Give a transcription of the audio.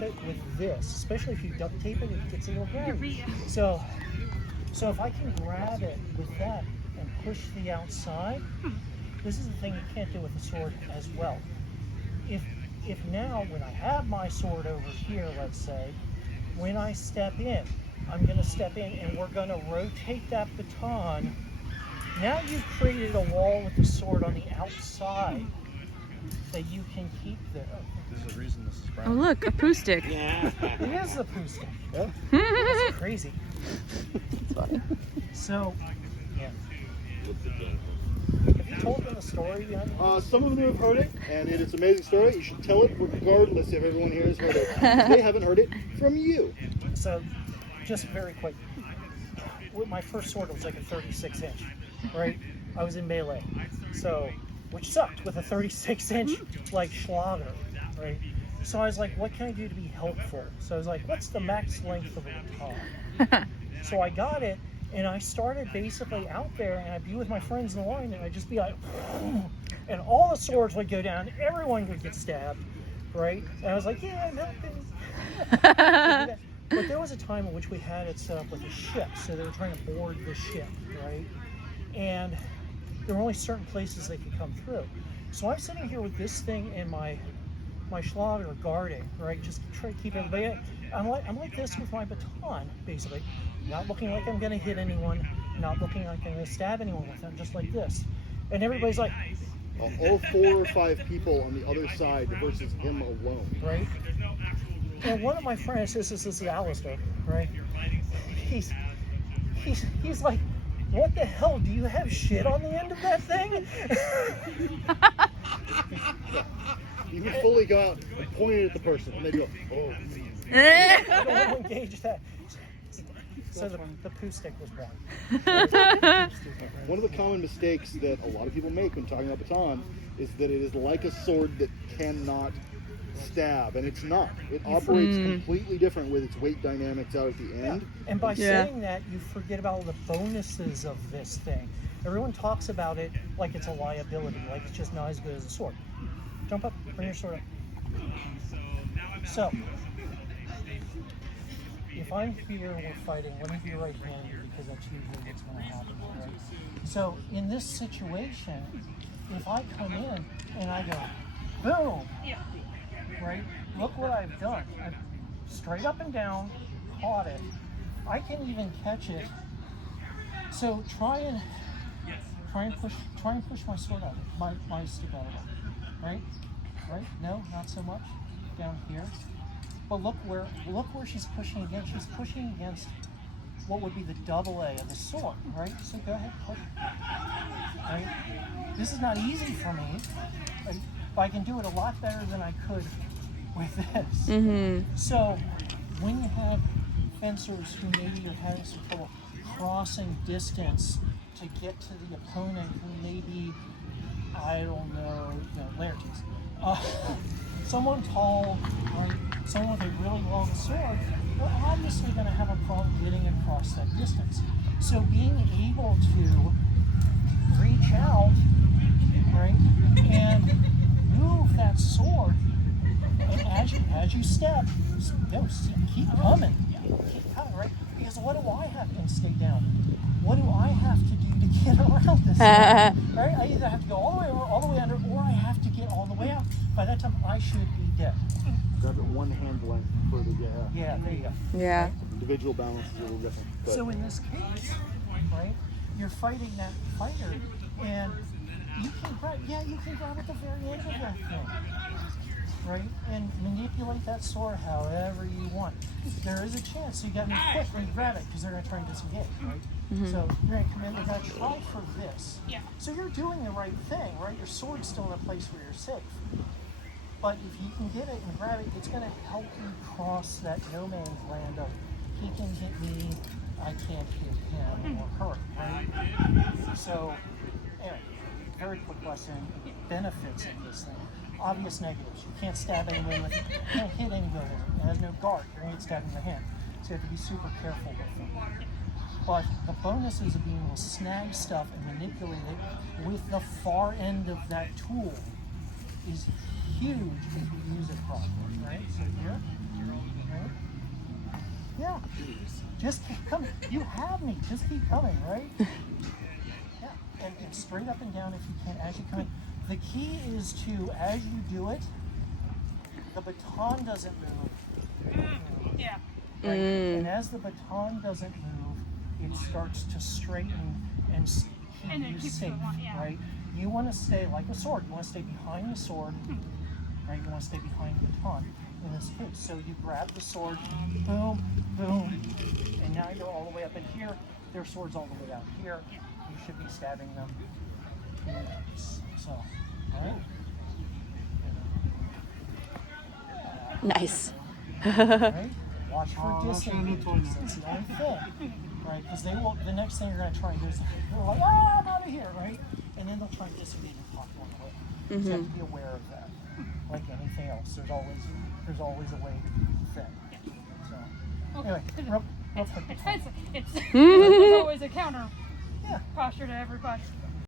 it with this, especially if you duct tape it, it gets a little grabby. So if I can grab it with that and push the outside, this is the thing you can't do with the sword as well. If now, when I have my sword over here, let's say, when I step in, I'm going to step in and we're going to rotate that baton. Now you've created a wall with the sword on the outside that you can keep there. There's a reason this is brown. Oh look, a poo stick. Yeah. It is the poo stick. Yeah. That's crazy. That's funny. So, yeah. Have you told them the story behind it? Some of them have heard it, and it's an amazing story. You should tell it regardless if everyone here has heard it. They haven't heard it from you. So, just very quick. My first sword was like a 36-inch, right? I was in melee, so, which sucked with a 36-inch like Schlager, right? So I was like, what can I do to be helpful? So I was like, what's the max length of a baton? So I got it, and I started basically out there, and I'd be with my friends in the line, and I'd just be like, and all the swords would go down, everyone would get stabbed, right? And I was like, yeah, I'm helping. But there was a time in which we had it set up with a ship, so they were trying to board the ship, right? And there were only certain places they could come through. So I'm sitting here with this thing in my Schlager guarding, right? Just try to keep everybody in. I'm like this with my baton, basically. Not looking like I'm gonna hit anyone, not looking like I'm gonna stab anyone with it, just like this. And everybody's like, All 4 or 5 people on the other side versus him alone. right? And one of my friends, this is Alistair, right? He's like, what the hell? Do you have shit on the end of that thing? He would fully go out and point it at the person, and they'd go, oh. I don't want to engage that. So the poo stick was wrong. One of the common mistakes that a lot of people make when talking about baton is that it is like a sword that cannot stab, and it's not. It operates completely different with its weight dynamics out at the end. Yeah. And by saying that, you forget about all the bonuses of this thing. Everyone talks about it like it's a liability, like it's just not as good as a sword. Jump up, bring your sword up. So, if I'm here and we're fighting, let me be right-handed because that's usually what's going to happen, right? So, in this situation, if I come in and I go, boom, right? Look what I've done. I've straight up and down caught it. I can even catch it. So try and push my sword out, my stick out of it. Right? Right? No, not so much. Down here. But look where she's pushing against. She's pushing against what would be the double A of the sword, right? So go ahead, push. Right? This is not easy for me, right? But I can do it a lot better than I could with this. Mm-hmm. So when you have fencers who maybe are having some trouble crossing distance to get to the opponent who may be, I don't know, Laertes. Someone tall, right? Someone with a really long sword, we're obviously going to have a problem getting across that distance. So being able to reach out, right, and move that sword, and as you step, keep coming, right? Because what do I have to stay down? What do I have to do to get around this thing? Right? I either have to go all the way over, all the way under, or I have to get all the way out. By that time, I should be dead. Grab it one hand length for the Yeah, there you go. Yeah. individual balance is a little different. But So in this case, right, you're fighting that fighter, and you can grab at the very end of that thing, right, and manipulate that sword however you want. There is a chance, so you got to be quick when you grab it because they're going to try and disengage, right? Mm-hmm. So you're going to come in, you're going to try for this. Yeah. So you're doing the right thing, right? Your sword's still in a place where you're safe. But if you can get it and grab it, it's going to help you cross that no man's land of he can hit me, I can't hit him or her, right? So, anyway, very quick lesson, benefits of this thing. Obvious negatives, you can't stab anyone with it, you can't hit anyone with it, it has no guard, you're going to get stabbed in the hand. So you have to be super careful with it. But the bonuses of being able to snag stuff and manipulate it with the far end of that tool is huge if you use it properly, right? So here, Yeah. Just keep coming. You have me. Just keep coming, right? Yeah. And straight up and down if you can as you come in. The key is to, as you do it, the baton doesn't move. Yeah. Right? And as the baton doesn't move, it starts to straighten and keep And it you keeps safe, you on, yeah. right? You want to stay like a sword. You want to stay behind the sword, right? You want to stay behind the baton in this case. So you grab the sword, boom, boom, and now you're all the way up in here. Their sword's all the way out here. You should be stabbing them in the face. So, all right? Nice. Right? Watch for disengage. That's the only thing, right? Because they will. The next thing you're going to try and do is they're like, "Ah, I'm out of here," right? And then they'll try and disengage and pop one away. So you have to be aware of that. Like anything else, there's always a way to do the thing. So anyway, real quick. It's always a counter Yeah. posture to everybody.